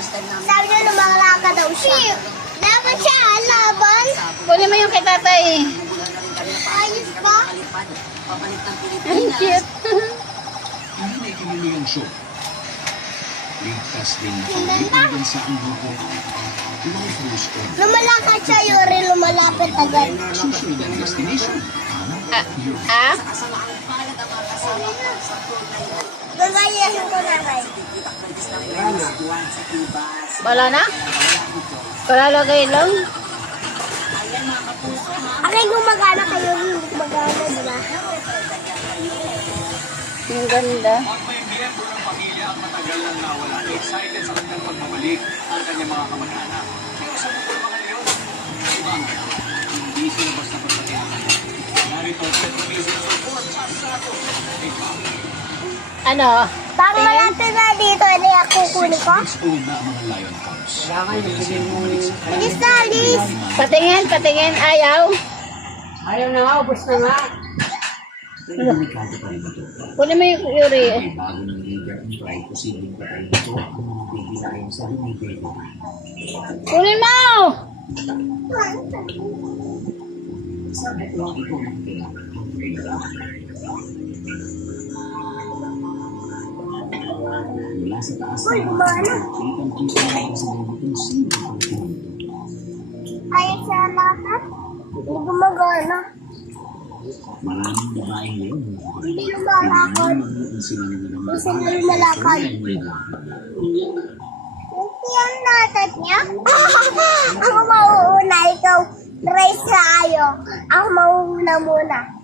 Sabi niya lumalaka daw siya. Dapat siya laban. Kunin mo yung kay tatay. Ayos ba? Ay, cute. Hindi na itinuloy ang show. Ligtas din nakalimutan sa ang grupo. Long cruise on. Lumalakad siya, Yuri. Lumalapit agad. Susunod ang destination. Ah? Gagayahin ko na kayo. Wala na? Kalalagay lang? Akin gumagana kayo, hindi gumagana, diba? Ang ganda. Ang may miyembro ng pamilya ang matagal nang nawala. Excited sa kanyang pagbabalik ang kanyang mga kamag-anak. Pero sa buko ng mga leon, ibang hindi sila basta-basta tinataya. Narito ang Central Music Support sa ato. Ano? Pag malapit na dito, hindi ako kukunin ko. Own na ang mga lion cubs. Bilis na, alis. Patingin, patingin. Ayaw. Ayaw na nga, ubos na nga. Delikado pa rin ito. Kunin mo yung Yuri. May bago ng leader ang try posibleng patay nito ang mga pigilahin sa lumibig. Kunin mo! Sabi ko ang ito ang kailangan ng pera. Mula sa taas ng mga kitang-kita natin sa mga kung sino ang pumunta. Ayaw siya lahat. Hindi gumagana. Maraming babaeng leon. Hindi lumalakad. Ang silang naman. Hindi sila lumalakad. Hindi ang latat niya. Ako mauuna, ikaw. Race tayo. Ako mauuna muna.